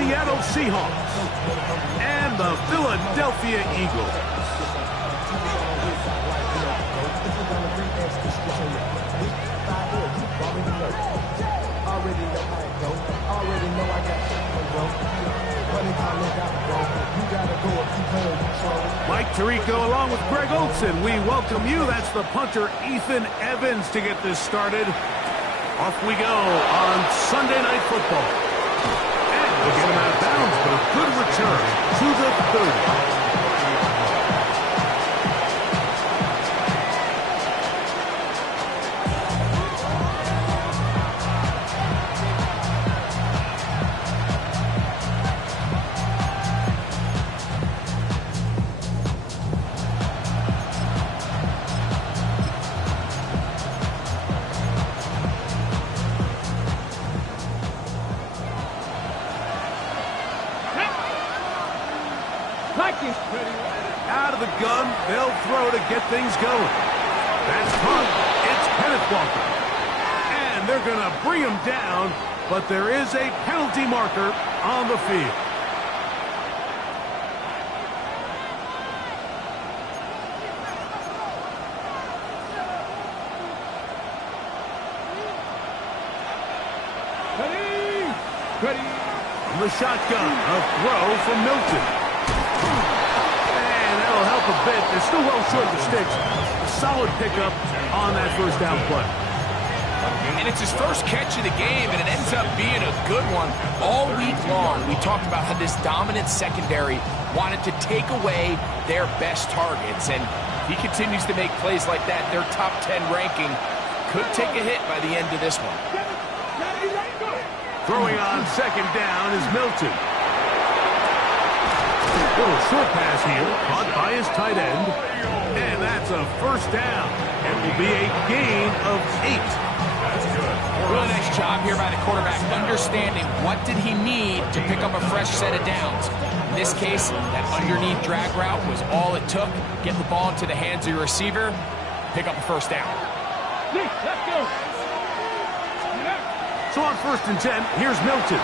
Seattle Seahawks and the Philadelphia Eagles. Mike Tirico along with Greg Olson. We welcome you. That's the punter, Ethan Evans, to get this started. Off we go on Sunday Night Football. And we'll get him out of bounds, but a good return to the 30. Out of the gun, they'll throw to get things going. That's caught. It's Kenneth Walker. And they're going to bring him down, but there is a penalty marker on the field. Ready. From the shotgun, a throw from Milton. Help a bit. They're still well short of the sticks. A solid pickup on that first down play. And it's his first catch of the game, and it ends up being a good one. All week long, we talked about how this dominant secondary wanted to take away their best targets, and he continues to make plays like that. Their top 10 ranking could take a hit by the end of this one. Throwing on second down is Milton. Little short pass here, caught by his tight end, and that's a first down. It will be a gain of 8. That's good. Really nice job here by the quarterback, understanding what did he need to pick up a fresh set of downs. In this case, that underneath drag route was all it took. Get the ball into the hands of your receiver, pick up a first down. Let's go. So on 1st and 10, here's Milton.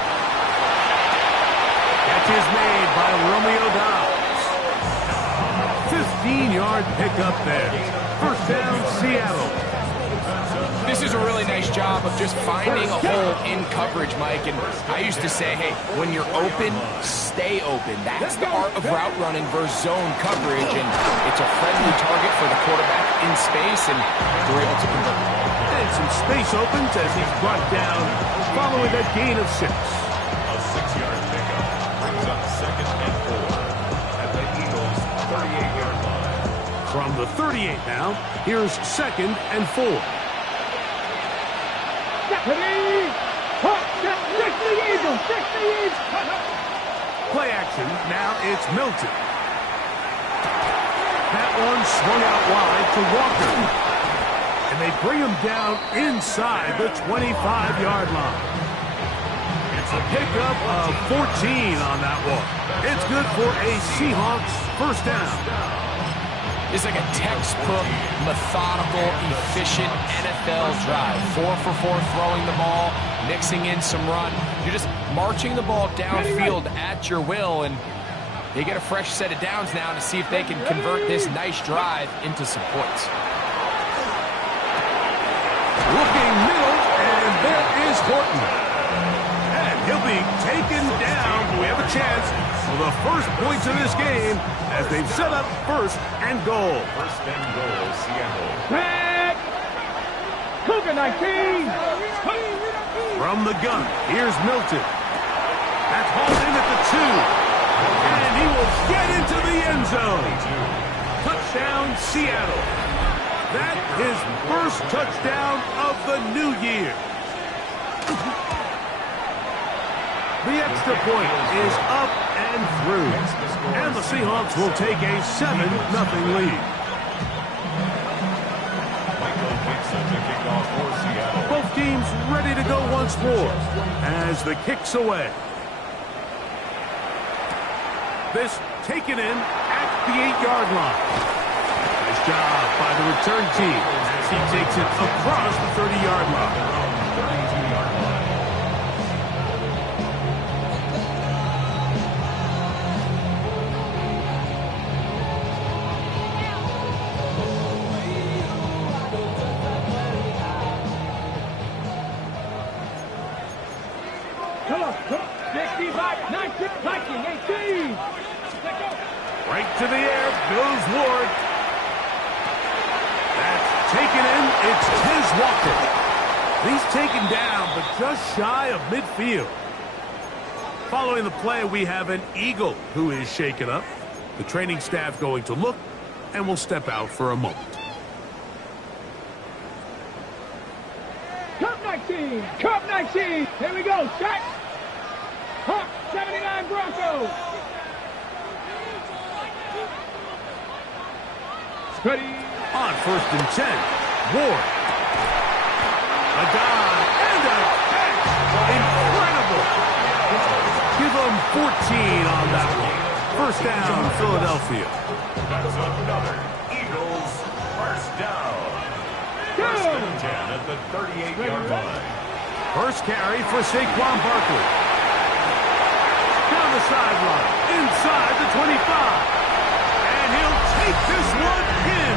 Catch is made by Romeo Doubs. 15-yard pickup there. First down, Seattle. This is a really nice job of just finding a hole in coverage, Mike. And I used to say, hey, when you're open, stay open. That's the art of route running versus zone coverage. And it's a friendly target for the quarterback in space, and they're able to convert. And some space opens as he's brought down following that gain of 6. A 6-yard pickup. Second and 4 at the Eagles' 38-yard line. From the 38 now, here's 2nd and 4. Play action, now it's Milton. That one swung out wide to Walker. And they bring him down inside the 25-yard line. A pickup of 14 on that one. It's good for a Seahawks first down. It's like a textbook, methodical, efficient NFL drive. 4 for 4 throwing the ball, mixing in some run. You're just marching the ball downfield at your will, and they get a fresh set of downs now to see if they can convert this nice drive into some points. Looking middle, and there is Horton. He'll be taken down. We have a chance for the first points of this game as they've set up 1st and goal. 1st and goal, Seattle. Back! Cougar 19! From the gun, here's Milton. That's hauled in at the 2. And he will get into the end zone. Touchdown, Seattle. That is first touchdown of the new year. The extra point is up and through. And the Seahawks will take a 7-0 lead. Michael Gibson to kick off for Seattle. Both teams ready to go once more as the kick's away. This taken in at the 8-yard line. Nice job by the return team as he takes it across the 30-yard line. to the air goes Ward. That's taken in. It's Tiz Walker. He's taken down, but just shy of midfield. Following the play, we have an Eagle who is shaken up. The training staff going to look and will step out for a moment. Cup 19. Cup 19. Here we go. Shot. Hawk 79 Broncos. Steady. On 1st and 10, Ward. A dive and a catch. Incredible. Give them 14 on that one. First down, Philadelphia. That's another Eagles first down. First and 10 at the 38-yard line. First carry for Saquon Barkley. Down the sideline, inside the 25. And he'll take this one in.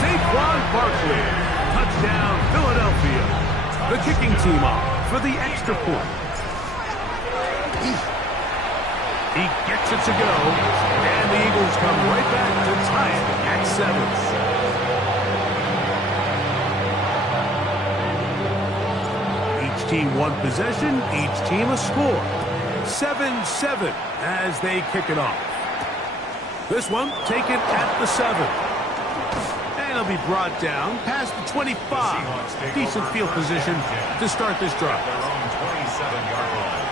Saquon Barkley. Touchdown, Philadelphia. The kicking team off for the extra point. He gets it to go, and the Eagles come right back to tie it at 7. Each team one possession, each team a score. 7-7 as they kick it off. This one taken at the 7. And it'll be brought down past the 25. Decent field position to start this drive. Their own 27-yard line.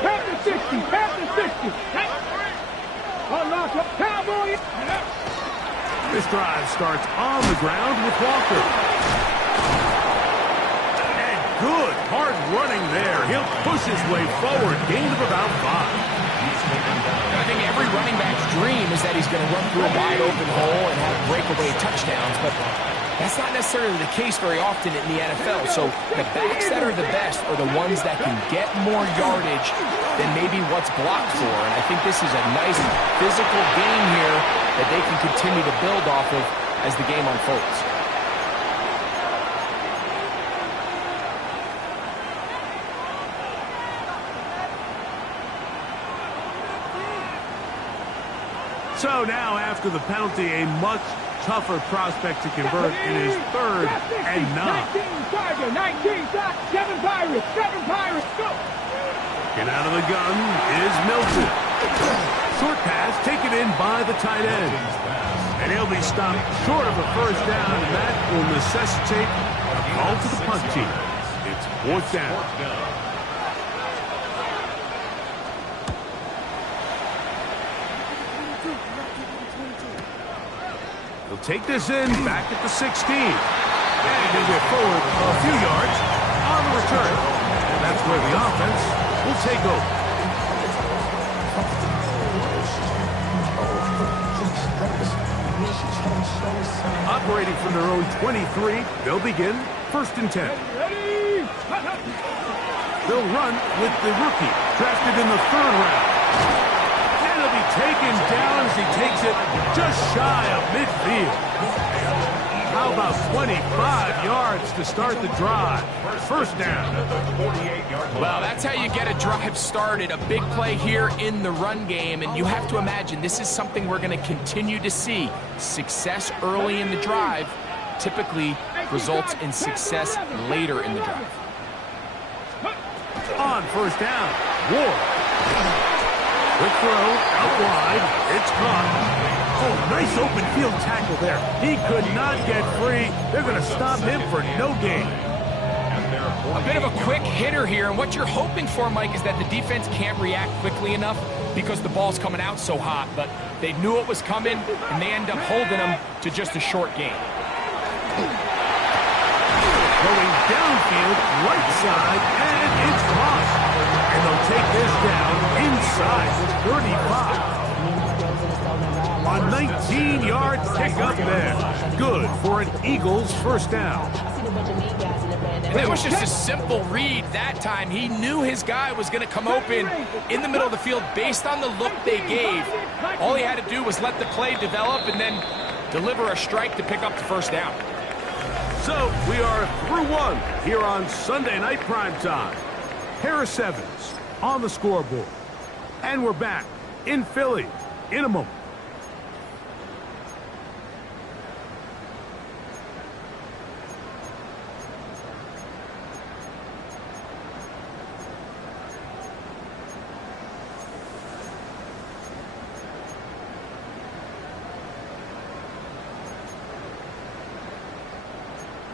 Past the 60. Past the 60. Unlock up. Cowboy. This drive starts on the ground with Walker. And good hard running there. He'll push his way forward. Gain of about 5. I think every running back's dream is that he's going to run through a wide open hole and have breakaway touchdowns, but that's not necessarily the case very often in the NFL. So the backs that are the best are the ones that can get more yardage than maybe what's blocked for. And I think this is a nice physical game here that they can continue to build off of as the game unfolds. So now, after the penalty, a much tougher prospect to convert. It is 3rd and 9. 19 Tiger, 19 Sox, 7 Pirates, 7 Pirates, go! Get out of the gun is Milton. Short pass taken in by the tight end. And he'll be stopped short of a first down, and that will necessitate a call to the punt team. It's 4th down. He'll take this in back at the 16. And he'll get forward a few yards on the return. And that's where the offense will take over. Operating from their own 23, they'll begin 1st and 10. They'll run with the rookie, drafted in the 3rd round. Taken down as he takes it just shy of midfield. How about 25 yards to start the drive? First down. Well, that's how you get a drive started. A big play here in the run game, and you have to imagine this is something we're going to continue to see. Success early in the drive typically results in success later in the drive. On first down, Ward. Quick throw, out wide, it's caught. Oh, nice open field tackle there. He could not get free. They're going to stop him for no gain. A bit of a quick hitter here, and what you're hoping for, Mike, is that the defense can't react quickly enough because the ball's coming out so hot, but they knew it was coming, and they end up holding them to just a short gain. Going downfield, right side, and it's lost. And they'll take this down inside the 35. A 19-yard pickup there. Good for an Eagles first down. And that was just a simple read that time. He knew his guy was going to come open in the middle of the field based on the look they gave. All he had to do was let the play develop and then deliver a strike to pick up the first down. So we are through one here on Sunday Night Primetime. Harris Evans on the scoreboard. And we're back in Philly in a moment.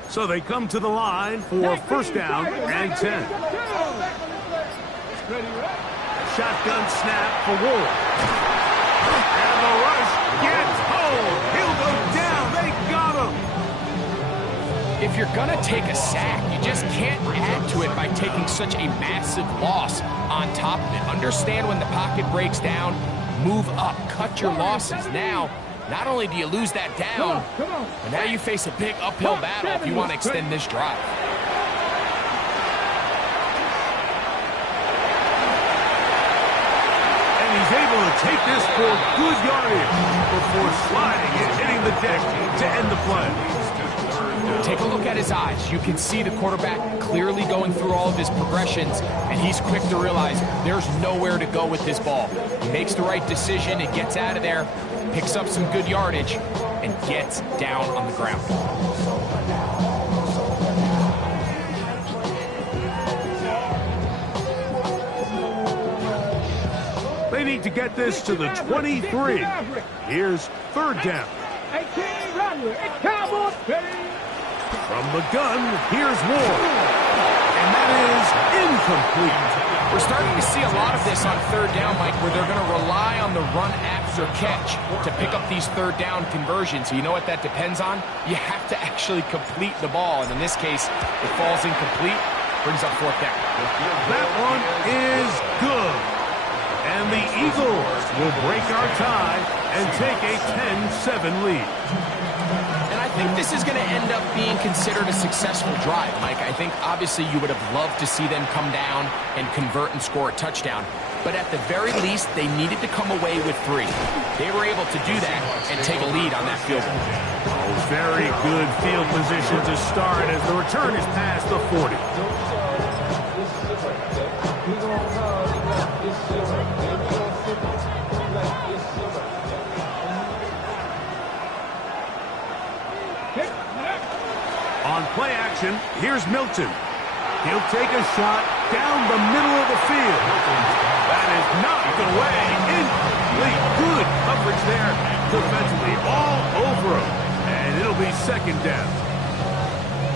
So they come to the line for first down and 10. Shotgun snap for Ward. And the rush gets home. He'll go down. They got him. If you're going to take a sack, you just can't add to it by taking such a massive loss on top of it. Understand when the pocket breaks down, move up, cut your losses. Now, not only do you lose that down, but now you face a big uphill battle if you want to extend this drive. And he's able to take this for good yardage before sliding and hitting the deck to end the play. Take a look at his eyes. You can see the quarterback clearly going through all of his progressions, and he's quick to realize there's nowhere to go with this ball. He makes the right decision and gets out of there, picks up some good yardage, and gets down on the ground. They need to get this to the 23. Here's third down. From the gun, here's Ward. And that is incomplete. We're starting to see a lot of this on third down, Mike, where they're going to rely on the run after catch to pick up these third down conversions. So you know what that depends on? You have to actually complete the ball. And in this case, it falls incomplete, brings up fourth down. That one is good. And the Eagles will break our tie and take a 10-7 lead. I think this is going to end up being considered a successful drive, Mike. I think obviously you would have loved to see them come down and convert and score a touchdown. But at the very least, they needed to come away with 3. They were able to do that and take a lead on that field goal. Oh, very good field position to start as the return is past the 40. On play action, here's Milton. He'll take a shot down the middle of the field. That is knocked away. Incomplete. Good coverage there defensively all over him. And it'll be second down.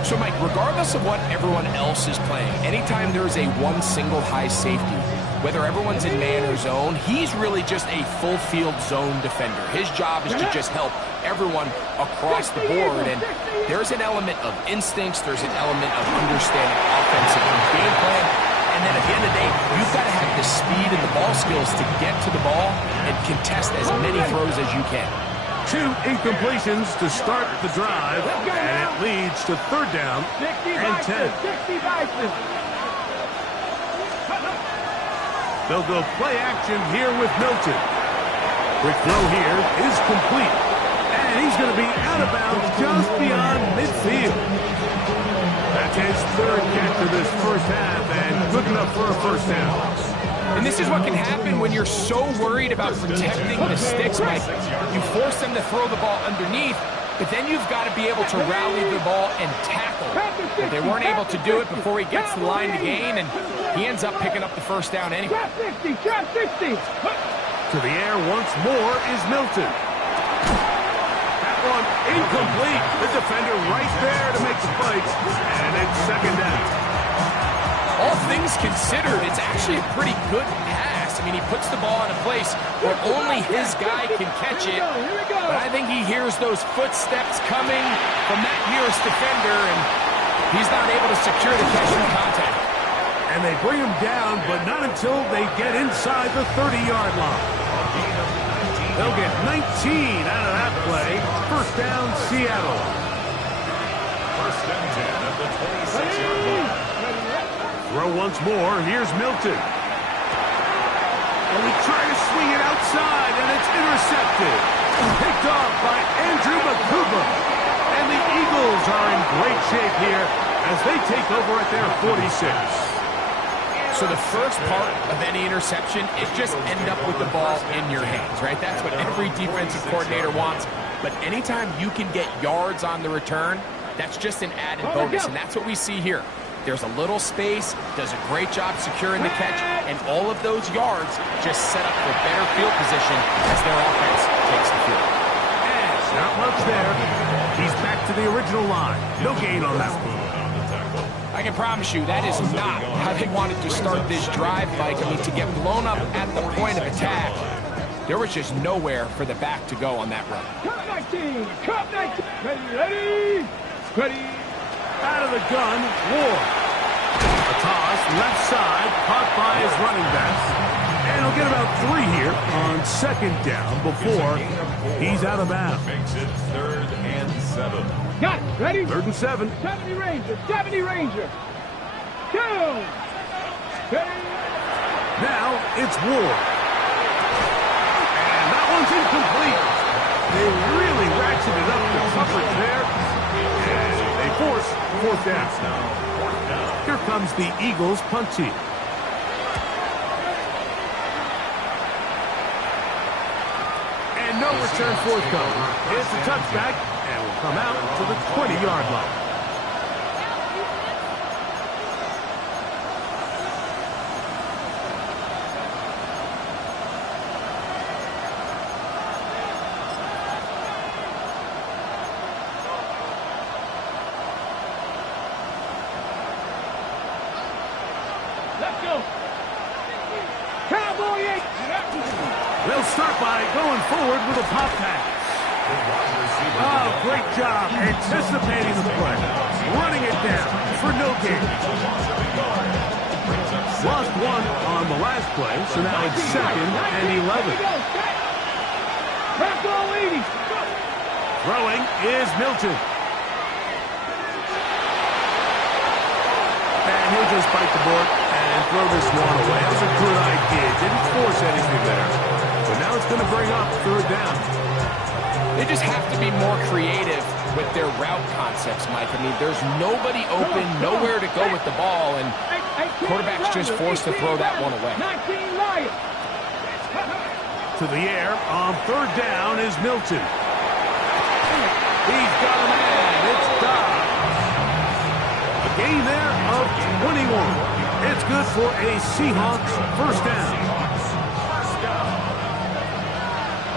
So, Mike, regardless of what everyone else is playing, anytime there's a one single high safety, whether everyone's in man or zone, he's really just a full field zone defender. His job is to just help everyone across the board. And there's an element of instincts, there's an element of understanding offensive game plan, and then at the end of the day, you've got to have the speed and the ball skills to get to the ball and contest as many throws as you can. 2 incompletions to start the drive, and it leads to third down and 10. They'll go play action here with Milton. Quick throw here is complete. And he's going to be out of bounds just beyond midfield. That's his third catch of this first half, and good enough for a first down. And this is what can happen when you're so worried about protecting the sticks, Mike. You force them to throw the ball underneath, but then you've got to be able to rally the ball and tackle. But they weren't able to do it before he gets the line to gain, and he ends up picking up the first down anyway. To the air once more is Milton. That one incomplete. The defender right there to make the play, and it's second down. All things considered, it's actually a pretty good pass. I mean, he puts the ball in a place where only his guy can catch it. But I think he hears those footsteps coming from that nearest defender, and he's not able to secure the catch in contact. And they bring him down, but not until they get inside the 30-yard line. They'll get 19 out of that play. First down, Seattle. First and 10 at the 26-yard line. Throw once more. Here's Milton. And we try to swing it outside, and it's intercepted. Picked off by Andrew Makuba. And the Eagles are in great shape here as they take over at their 46. So the first part of any interception is just end up with the ball in your hands, right? That's what every defensive coordinator wants. But anytime you can get yards on the return, that's just an added bonus, and that's what we see here. There's a little space, does a great job securing the catch, and all of those yards just set up for better field position as their offense takes the field. And not much there. He's back to the original line. No gain on that one. I can promise you that is not how they wanted to start this drive, Mike. I mean, to get blown up at the point of attack, there was just nowhere for the back to go on that run. Cut 19! Cut 19! Ready! Ready! Out of the gun, Ward. A toss, left side, caught by his running backs. And he'll get about 3 here on second down before he's out of bounds. Makes it 3rd and 7. Got it! Ready? 3rd and 7. 70 Ranger! 70 Ranger! Go! Ready! Now it's Ward. And that one's incomplete. They really ratcheted up the coverage there. And they force 4th down. Here comes the Eagles punt team. And no return forthcoming. It's a touchback and will come out to the 20-yard line. Let's go! Cowboy 8! They'll start by going forward with a pop pass. Oh, great job anticipating the play. Running it down for no gain. Lost 1 on the last play, so now it's 2nd and 11. Back ball 80! Throwing is Milton. And he'll just bite the board and throw this one away. That was a good idea. Didn't force anything there. But now it's going to bring up 3rd down. They just have to be more creative with their route concepts, Mike. I mean, there's nobody open, nowhere to go with the ball, and quarterback's just forced to throw that one away. 19 Lions! To the air on 3rd down is Milton. He's got a man. It's Dobbs. A gain there of 21. It's good for a Seahawks 1st down.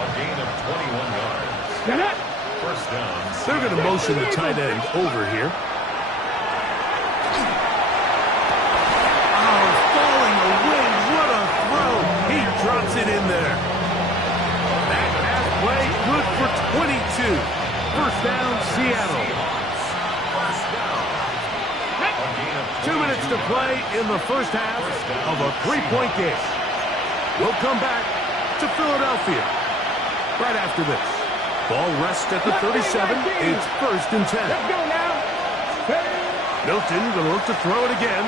A gain of 21 yards. Get it! 1st down. They're going to motion the tight end over here. Oh, falling away. What a throw. He drops it in there. That halfway, good for 22. 1st down, Seattle. 2 minutes to play in the 1st half of a 3-point game. We'll come back to Philadelphia right after this. Ball rests at the 37. It's 1st and 10. Let's go now! Milton going to look to throw it again.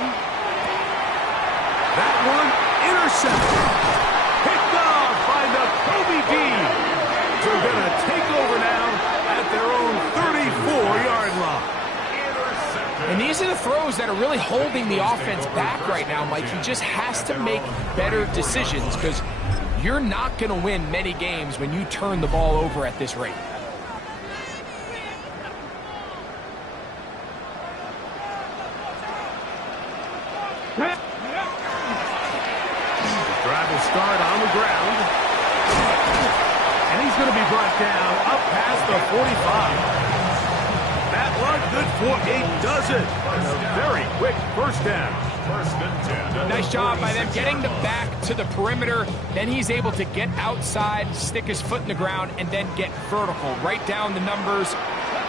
That one intercepted. Picked off by Nakobe Dean. They're going to take over now at their own 34-yard line. And these are the throws that are really holding the offense back right now, Mike. He just has to make better decisions because you're not going to win many games when you turn the ball over at this rate. Drive will start on the ground. And he's going to be brought down up past the 45. That one good for a dozen. And a very quick 1st down. 1st and 10. Nice job by them getting the back to the perimeter. Then he's able to get outside, stick his foot in the ground, and then get vertical. Write down the numbers.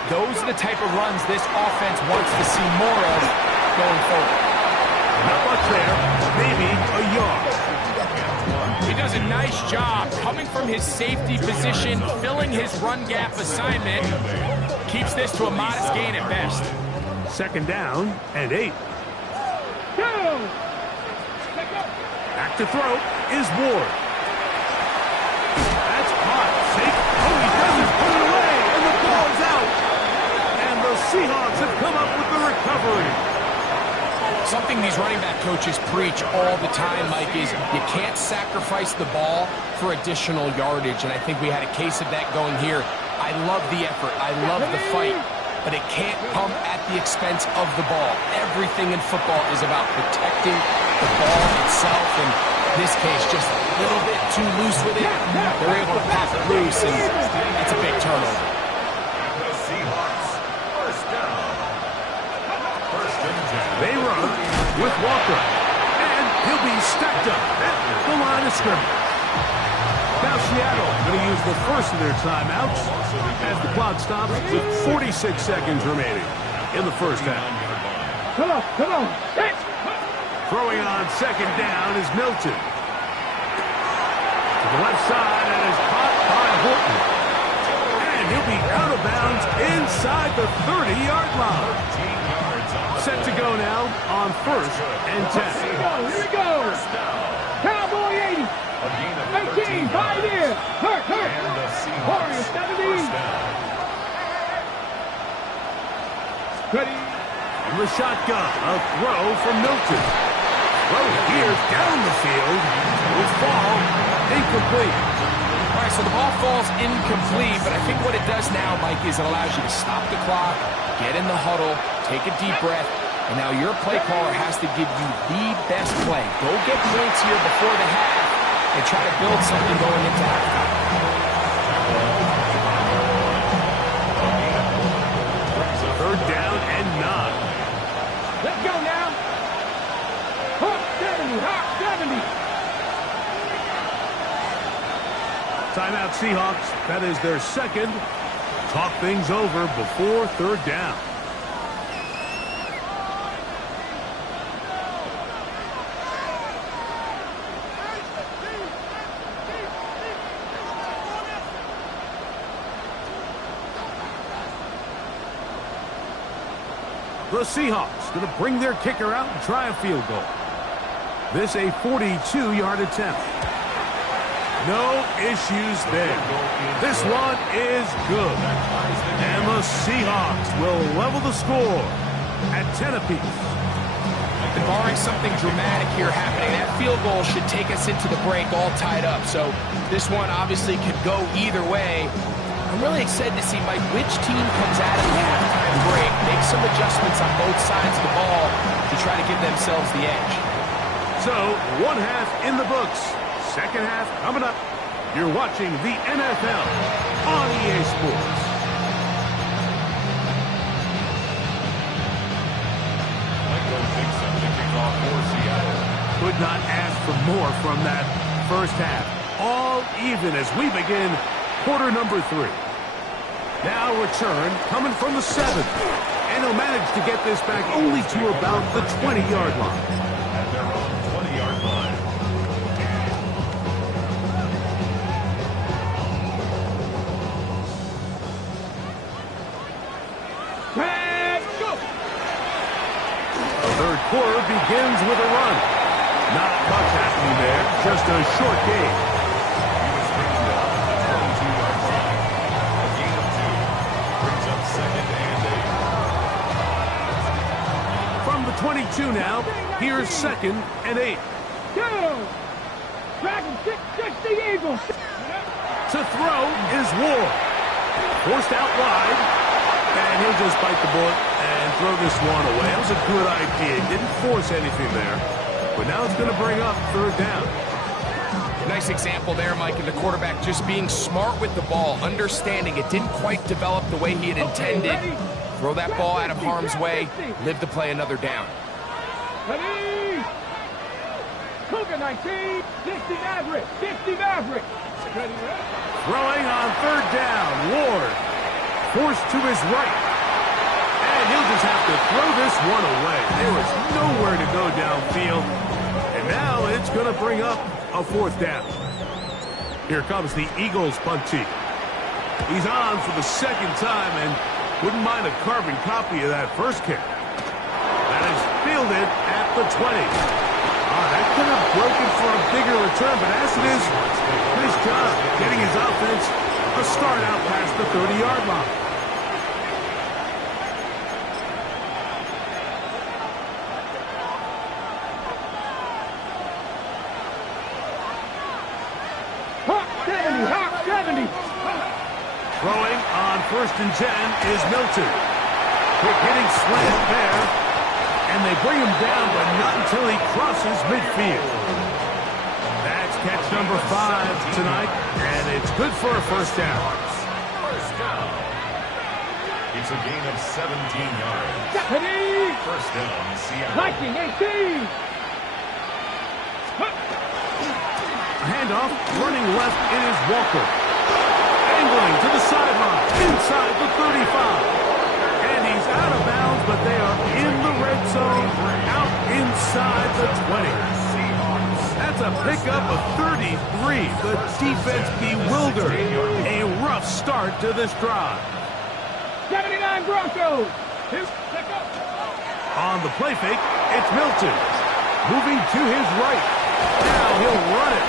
Those are the type of runs this offense wants to see more of going forward. Not much there. Maybe a yard. He does a nice job coming from his safety position, filling his run gap assignment. Keeps this to a modest gain at best. 2nd down and 8. Go! Back to throw is Ward. That's caught. Safe. Oh, he doesn't put it away, and the ball's out. And the Seahawks have come up with the recovery. Something these running back coaches preach all the time, Mike, is you can't sacrifice the ball for additional yardage, and I think we had a case of that going here. I love the effort. I love the fight, but it can't come at the expense of the ball. Everything in football is about protecting the ball itself, and in this case, just a little bit too loose with it. They're able to pop it loose, and that's a big turnover. The Seahawks, first down. First and 10. They run with Walker, and he'll be stacked up at the line of scrimmage. Now Seattle going to use the first of their timeouts as the clock stops with 46 seconds remaining in the first half. Come on, come on. Throwing on second down is Milton. To the left side, and is caught by Horton. And he'll be out of bounds inside the 30-yard line. Set to go now on first and 10. Here we go. Cowboy 80. 18, right here. Hurt. Warriors 70. Ready. From the shotgun, a throw from Milton. Throw here down the field. Will fall incomplete. All right, so the ball falls incomplete, but I think what it does now, Mike, is it allows you to stop the clock, get in the huddle, take a deep breath, and now your play caller has to give you the best play. Go get points here before the half and try to build something going into halftime. Third down and 9. Let's go now. Hawk 70. Timeout Seahawks. That is their second. Talk things over before third down. The Seahawks going to bring their kicker out and try a field goal. This a 42-yard attempt. No issues there. This one is good. And the Seahawks will level the score at 10 apiece. And barring something dramatic here happening, that field goal should take us into the break all tied up. So this one obviously could go either way. I'm really excited to see, Mike, which team comes out of the halftime break, make some adjustments on both sides of the ball to try to give themselves the edge. So, one half in the books. Second half coming up. You're watching the NFL on EA Sports. Michael Dixon kicking off for Seattle. Could not ask for more from that first half. All even as we begin quarter number 3. Now return coming from the 7. And he'll manage to get this back only to about the 20-yard line. At their own 20-yard line. Go. The third quarter begins with a run. Not much happening there. Just a short game. From the 22 now, here's second and 8. Go. Dragon 660 Eagles. To throw is Ward. Forced out wide, and he'll just bite the bullet and throw this one away. That was a good idea. Didn't force anything there, but now it's going to bring up third down. Nice example there, Mike, of the quarterback just being smart with the ball, understanding it didn't quite develop the way he had intended. Throw that ball out of harm's way, live to play another down. Ready. Cougar 19, 60 Maverick. Ready. Throwing on third down, Ward forced to his right. And he'll just have to throw this one away. There was nowhere to go downfield. And now it's going to bring up a fourth down. Here comes the Eagles punt team. He's on for the second time and wouldn't mind a carbon copy of that first kick. That is fielded at the 20. That could have broken for a bigger return, but as it is, nice job getting his offense a start out past the 30-yard line. first and 10 is Milton. Quick hitting slant there. And they bring him down, but not until he crosses midfield. That's catch number 5 tonight, and it's good for a first down. First down. It's a gain of 17 yards. First down, Seattle. 19-18. Handoff, running left, it is Walker. Angling to the sideline, inside the 35. And he's out of bounds, but they are in the red zone, out inside the 20. That's a pickup of 33. The defense bewildered. A rough start to this drive. 79 Broncos. His pickup. On the play fake, it's Milton. Moving to his right. Now he'll run it.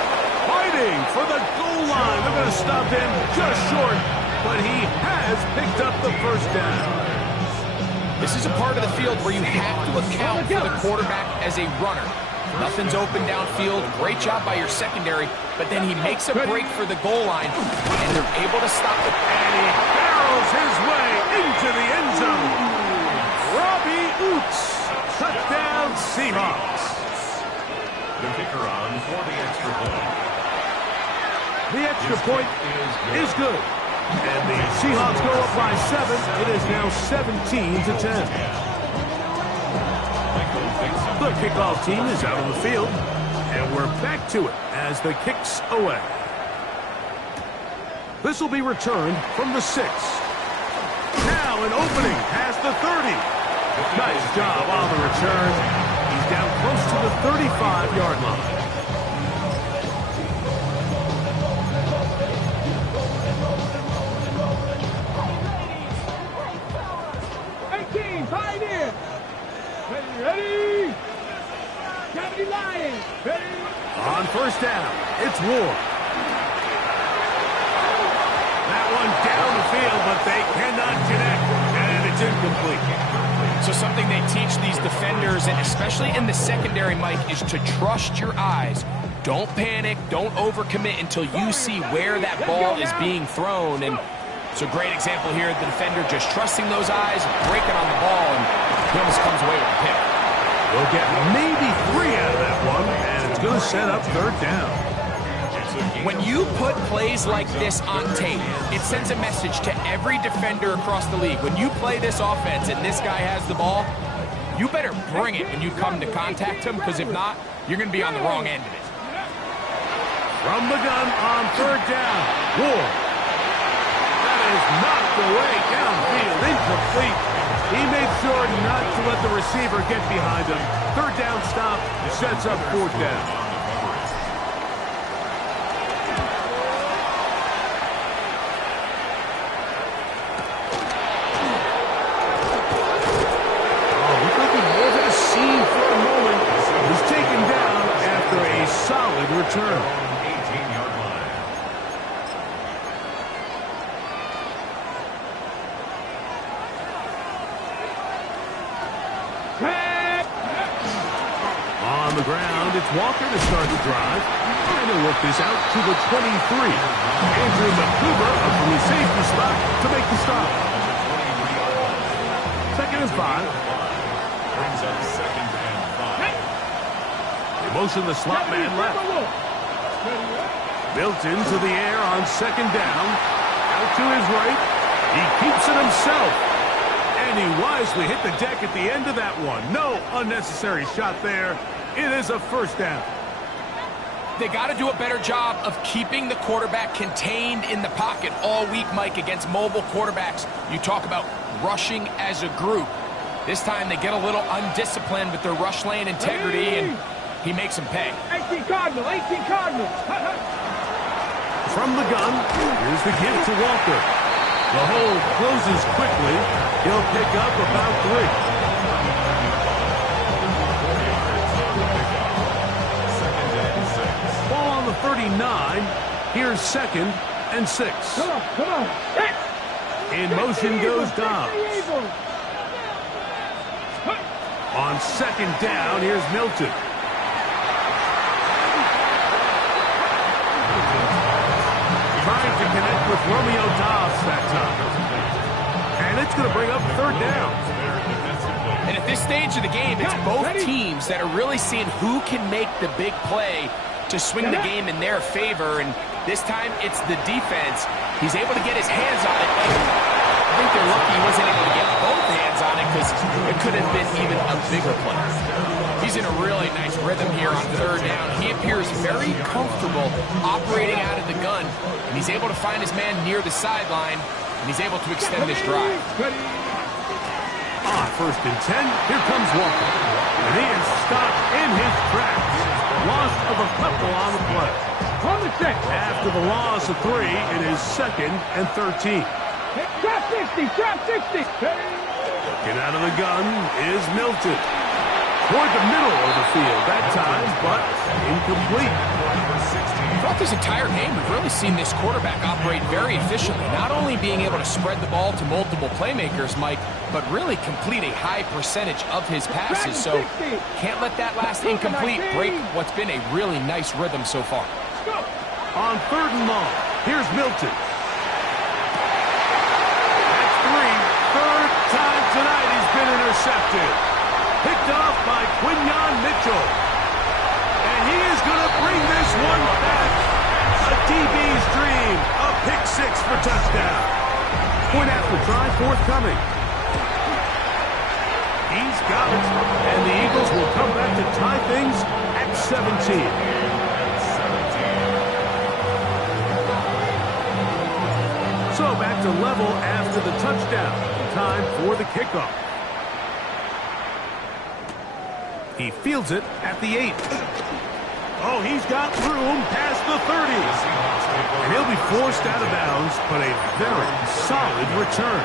Fighting for the goal line. They're going to stop him just short, but he has picked up the first down. This is a part of the field where you have to account for the quarterback as a runner. Nothing's open downfield. Great job by your secondary, but then he makes a break for the goal line, and they're able to stop it. And he barrels his way into the end zone. Robbie Oots. Touchdown, Seahawks. The kicker on for the extra point. The extra point is good. And the Seahawks go up by 7. It is now 17-10. The kickoff team is out on the field. And we're back to it as the kick's away. This will be returned from the 6. Now an opening past the 30. Nice job on the return. He's down close to the 35-yard line. Ready? Kennedy Lions. Ready? On first down, it's Ward. That one down the field, but they cannot connect, and it's incomplete. So something they teach these defenders, and especially in the secondary, Mike, is to trust your eyes. Don't panic, don't overcommit until you see where that ball is being thrown. And it's a great example here, the defender just trusting those eyes, breaking on the ball, and he almost comes away with a pick. We'll get maybe 3 out of that one, and it's going to set up third down. When you put plays like this on tape, it sends a message to every defender across the league. When you play this offense and this guy has the ball, you better bring it when you come to contact him, because if not, you're going to be on the wrong end of it. From the gun on third down, Ward. That is knocked away downfield, incomplete. He made sure not to let the receiver get behind him. Third down stop sets up fourth down. Oh, looked like he was at a scene for a moment. He's taken down after a solid return. 18-yard line. On the ground, it's Walker to start the drive. Trying to work this out to the 23. Andrew McCougar up from the safety spot to make the stop. Second and 5. Brings up second and 5. They motion the slot man left. Milton to the air on second down. Out to his right. He keeps it himself. And he wisely hit the deck at the end of that one. No unnecessary shot there. It is a first down. They got to do a better job of keeping the quarterback contained in the pocket all week, Mike, against mobile quarterbacks. You talk about rushing as a group. This time they get a little undisciplined with their rush lane integrity, and he makes them pay. 18 Cardinals, 18 Cardinals. From the gun, here's the give to Walker. The hole closes quickly. He'll pick up about 3. Ball on the 39. Here's second and 6. Come on. In motion goes Dobbs. On second down, here's Milton. Trying to connect with Romeo Dobbs that time. and it's going to bring up third down. And at this stage of the game, it's both teams that are really seeing who can make the big play to swing the game in their favor. And this time, it's the defense. He's able to get his hands on it. I think they're lucky he wasn't able to get both hands on it because it could have been even a bigger play. He's in a really nice rhythm here on third down. He appears very comfortable operating out of the gun, and he's able to find his man near the sideline, and he's able to extend this drive. On 1st and 10, here comes Walker. And he is stopped in his tracks. Loss of a couple on the play. On the set. After the loss of 3, it is 2nd and 13. Trap 60, trap 60. Get out of the gun is Milton. Toward the middle of the field that time, but incomplete. Throughout this entire game, we've really seen this quarterback operate very efficiently, not only being able to spread the ball to multiple playmakers, Mike, but really complete a high percentage of his passes. So can't let that last incomplete break what's been a really nice rhythm so far. On 3rd and long, here's Milton. That's 3. Third time tonight he's been intercepted. Picked off by Quinyon Mitchell. And he is going to bring this one back. A DB's dream. A pick 6 for touchdown. Point after try forthcoming. He's got it. And the Eagles will come back to tie things at 17. So back to level after the touchdown. Time for the kickoff. He fields it at the 8. Oh, he's got room past the 30. And he'll be forced out of bounds, but a very solid return.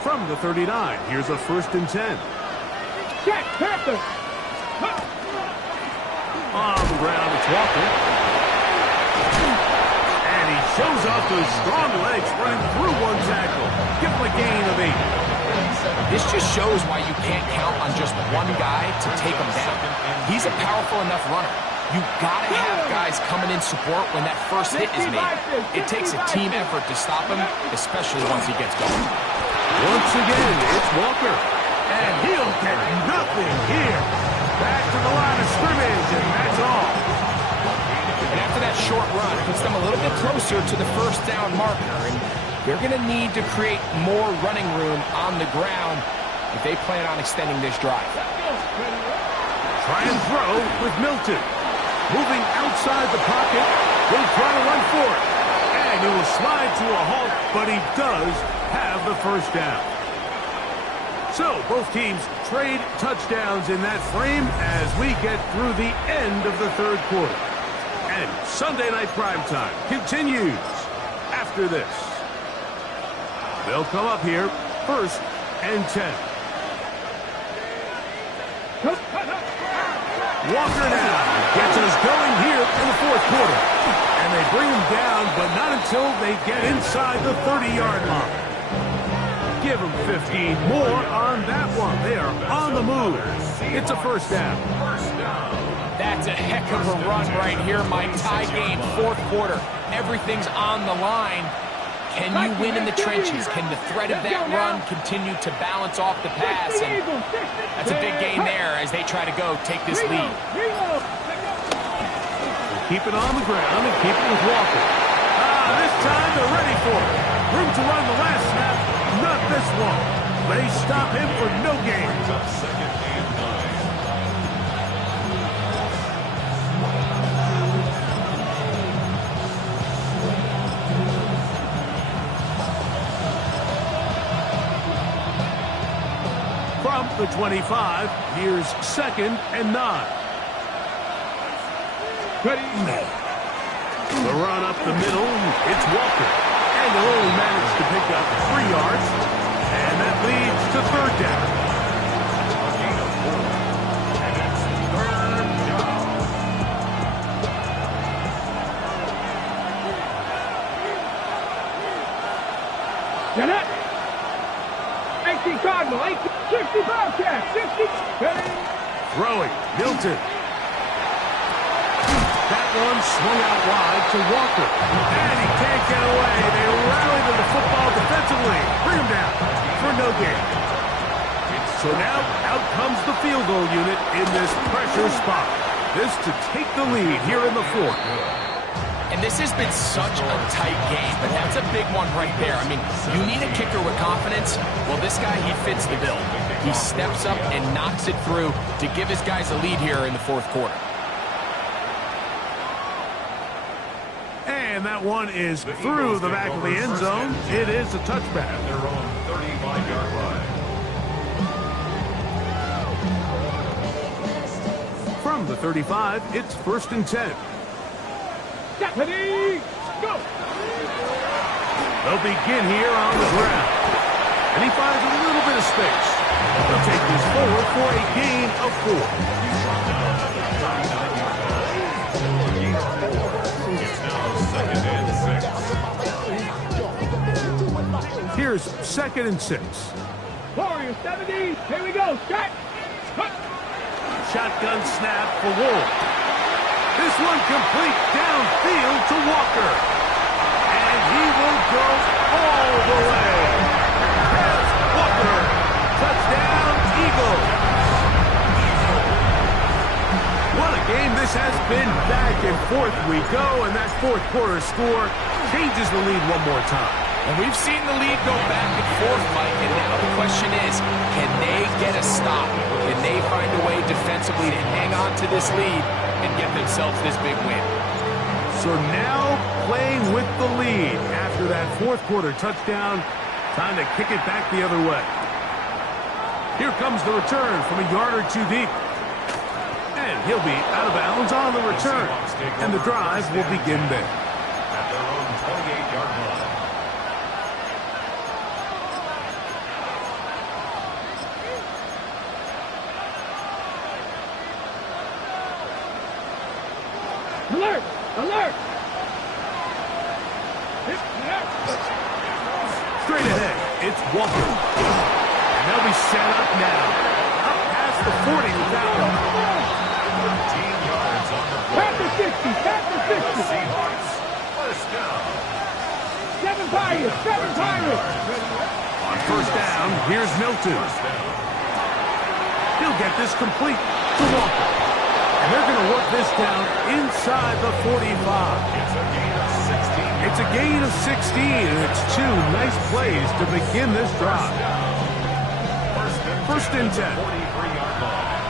From the 39, here's a 1st and 10. Check, Panther. On the ground, it's Walker. And he shows off those strong legs running through one tackle. Give him a gain of 8. This just shows why you can't count on just one guy to take him down. He's a powerful enough runner. You've got to have guys coming in support when that first hit is made. It takes a team effort to stop him, especially once he gets going. Once again, it's Walker. And he'll get nothing here. Back to the line of scrimmage, and that's all. And after that short run, puts them a little bit closer to the first down marker. And they're going to need to create more running room on the ground if they plan on extending this drive. Try and throw with Milton. Moving outside the pocket. He'll try to run for it. And he will slide to a halt, but he does have the first down. So both teams trade touchdowns in that frame as we get through the end of the 3rd quarter. And Sunday Night Primetime continues after this. They'll come up here 1st and 10. Walker now gets us going here in the 4th quarter. And they bring him down, but not until they get inside the 30-yard line. Give them 15 more on that one. They are on the move. It's a first down. That's a heck of a run right here, Mike. Tie game, 4th quarter. Everything's on the line. Can you win in the trenches? Can the threat of that run continue to balance off the pass? And that's a big gain there as they try to go take this lead. Keep it on the ground and keep it with Walker. This time they're ready for it. Room to run the last snap. Not this one. They stop him for no gain. 2nd and 9. From the 25, here's 2nd and 9. The run up the middle, it's Walker. And they'll only manage to pick up 3 yards. And that leads to 3rd down. And it's 3rd down. Get it. 18 Cardinal, 18, 60 Bobcat, 60. Ready. Throwing, Milton. That one swung out wide to Walker. And he can't get away. They rally to the football defensively. Bring him down for no gain. So now out comes the field goal unit in this pressure spot. This to take the lead here in the fourth. And this has been such a tight game, but that's a big one right there. I mean, you need a kicker with confidence. Well, this guy, he fits the bill. He steps up and knocks it through to give his guys a lead here in the fourth quarter. And that one is through the back of the end zone. It is a touchback. At their own 35-yard line. From the 35, it's 1st and 10. Deputy, go! They'll begin here on the ground. And he finds a little bit of space. He'll take this forward for a gain of 4. It's now 2nd and 6. Here's 2nd and 6. Warriors 70, here we go, shot! Shotgun snap for Wolf. This one complete downfield to Walker. And he will go all the way. Here's Walker. Touchdown, Eagles. What a game this has been. Back and forth we go, and that fourth quarter score changes the lead one more time. And we've seen the lead go back and forth, Mike, and now the question is, can they get a stop? Can they find a way defensively to hang on to this lead and get themselves this big win? So now playing with the lead after that fourth quarter touchdown, time to kick it back the other way. Here comes the return from a yard or two deep. And he'll be out of bounds on the return. And the drive will begin there. At their own 28-yard line. Alert! Alert! Straight ahead, it's Walker. And they'll be set up now. Up past the 40 with that one. 13 yards on the play. Past the 60, past the 60. Seahawks, 1st down. 7 Pirates, 7 Pirates. On 1st down, here's Milton. He'll get this complete to Walker. And they're going to work this down inside the 45. It's a gain of 16. It's a gain of 16, and it's 2 nice plays to begin this drive. First and 10. 43-yard line.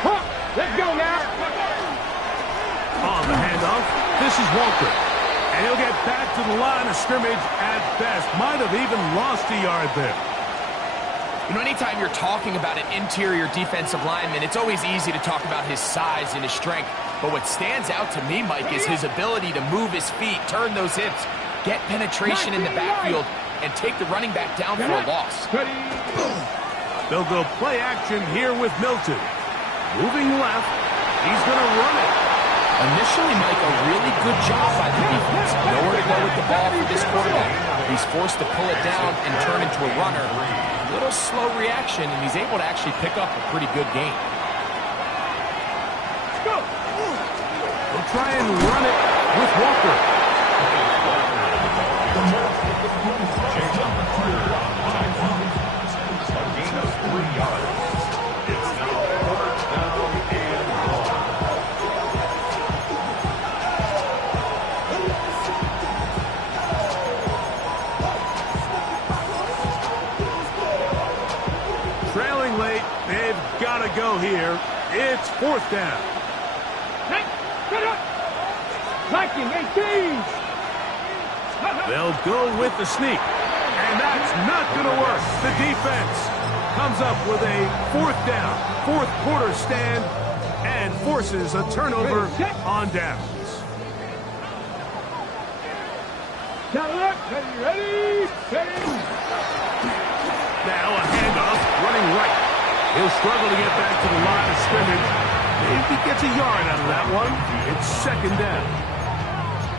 Huh, let's go now. On the handoff, this is Walker. And he'll get back to the line of scrimmage at best. Might have even lost a yard there. You know, anytime you're talking about an interior defensive lineman, it's always easy to talk about his size and his strength. But what stands out to me, Mike, is his ability to move his feet, turn those hips, get penetration in the backfield, and take the running back down for a loss. They'll go play action here with Milton. Moving left, he's going to run it. Initially, Mike, a really good job by the defense. Nowhere to go with the ball for this quarterback. He's forced to pull it down and turn into a runner. A little slow reaction, and he's able to actually pick up a pretty good gain. They'll try and run it with Walker. Change up the quarter on the timeline. A gain of 3 yards. It's now 4th down and 1. Trailing late, they've got to go here. It's 4th down. Shut up! Viking 18! They'll go with the sneak. And that's not going to work. The defense comes up with a 4th down, fourth quarter stand, and forces a turnover on downs. Shut up! Ready? Ready? Now a handoff, running right. He'll struggle to get back to the line of scrimmage. Maybe gets a yard out of that one. It's 2nd down.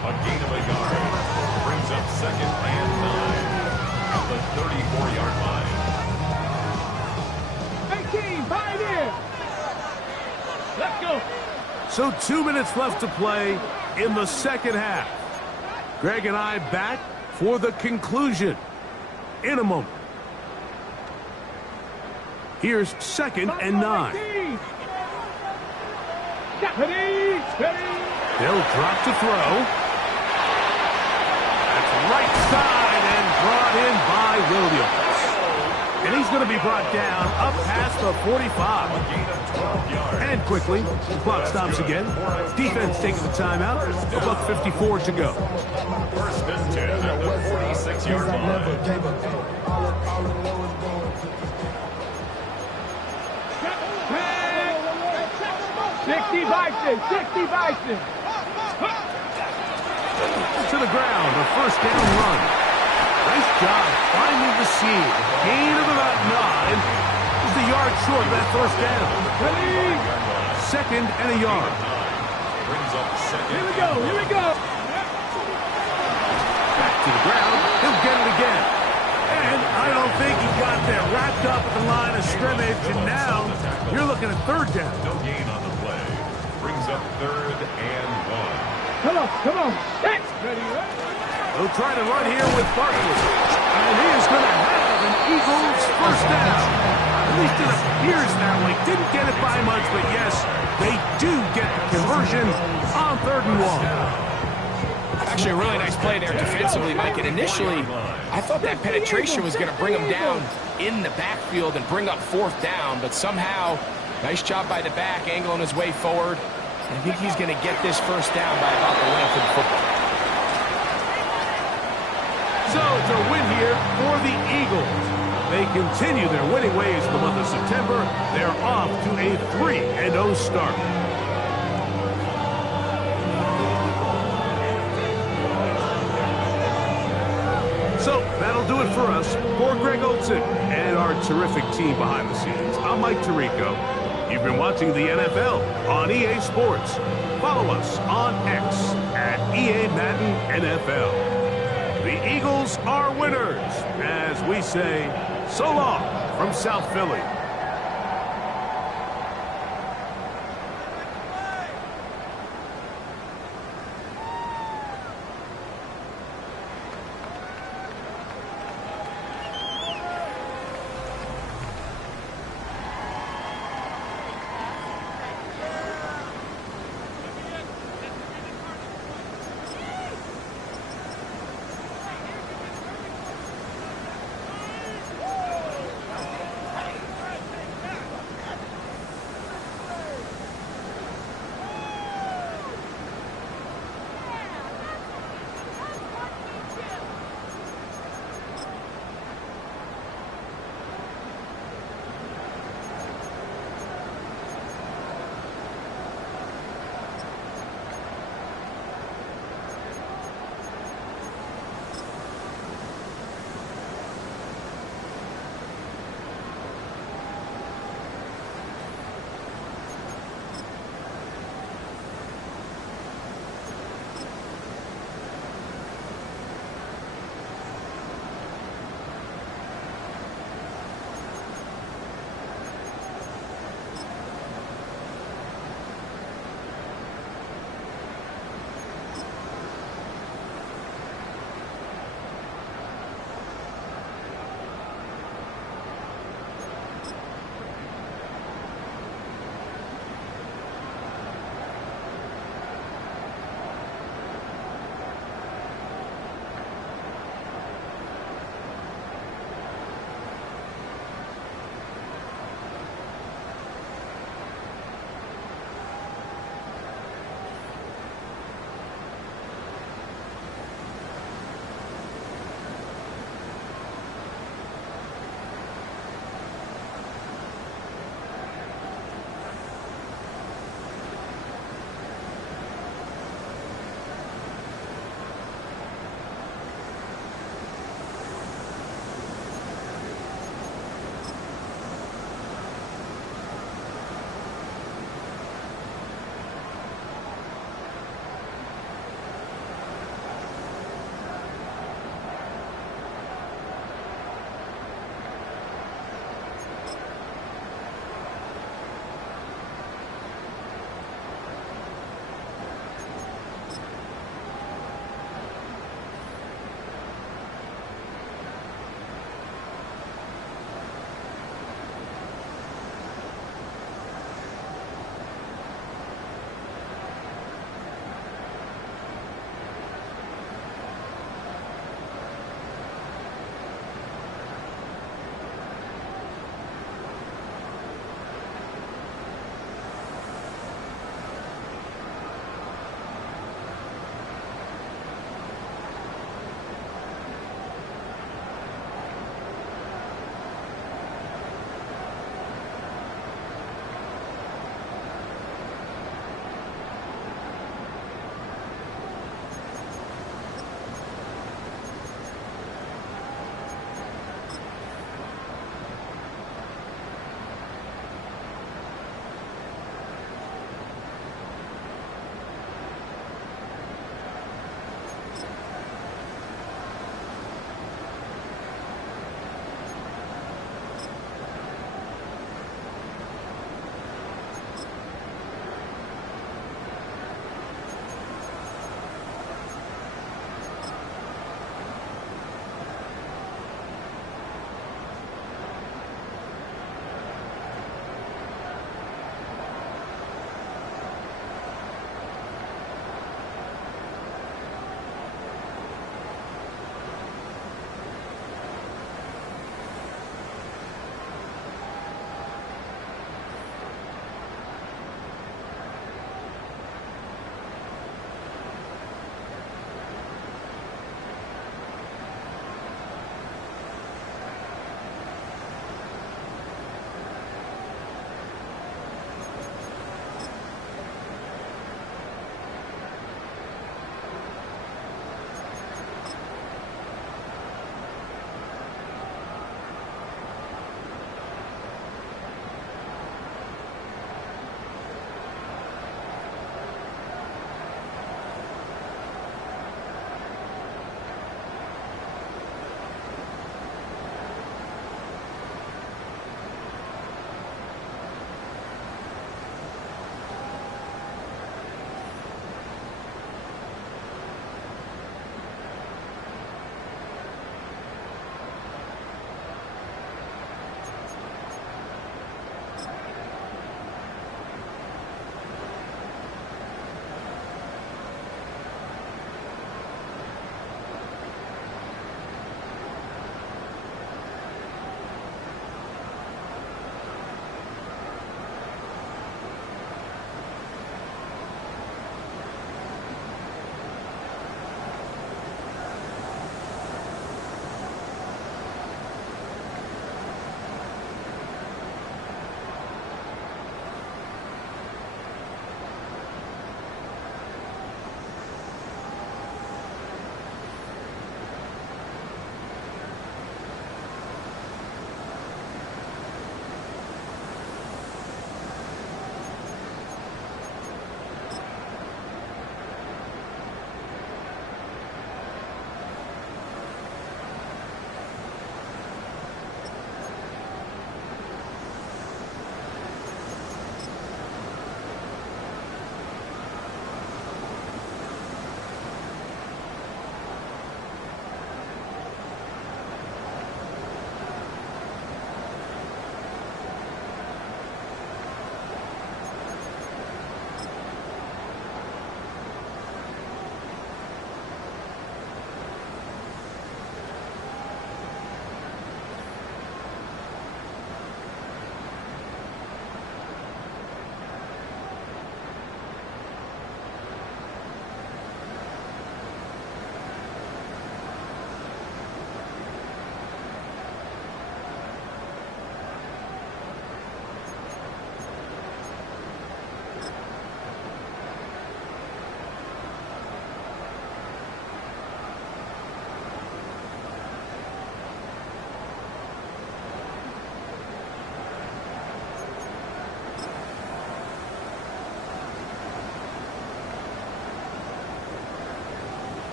A gain of a yard. Brings up 2nd and 9. At the 34-yard line. 18, 5 in. Let's go. So 2 minutes left to play in the second half. Greg and I back for the conclusion in a moment. Here's 2nd and 9. They'll drop to throw. That's right side and brought in by Williams. And he's going to be brought down up past the 45. And quickly, the clock stops again. Defense taking the timeout. $1:54 to go. First and 10 at the 46-yard line. 60 Bison. To the ground, a first down run. Nice job finding the seam. Gain of about 9. Just a yard short of that first down. 2nd and a yard. Brings up second. Here we go. Back to the ground. He'll get it again. And I don't think he got there. Wrapped up at the line of scrimmage. And now you're looking at 3rd down. No gain on the play. Brings up 3rd and 1. Come on. Ready. They'll try to run here with Barkley. And he is going to have an Eagles first down. At least it appears that way. Didn't get it by much, but yes, they do get the conversion on 3rd and 1. Actually, a really nice play there defensively, Mike. And initially, I thought that penetration was going to bring him down in the backfield and bring up 4th down. But somehow, nice job by the back, angling his way forward. I think he's going to get this first down by about the length of the football. So it's a win here for the Eagles. They continue their winning ways in the month of September. They're off to a 3-0 start. So that'll do it for us. For Greg Olsen and our terrific team behind the scenes, I'm Mike Tirico. You've been watching the NFL on EA Sports. Follow us on X at EA Madden NFL. The Eagles are winners, as we say, so long from South Philly.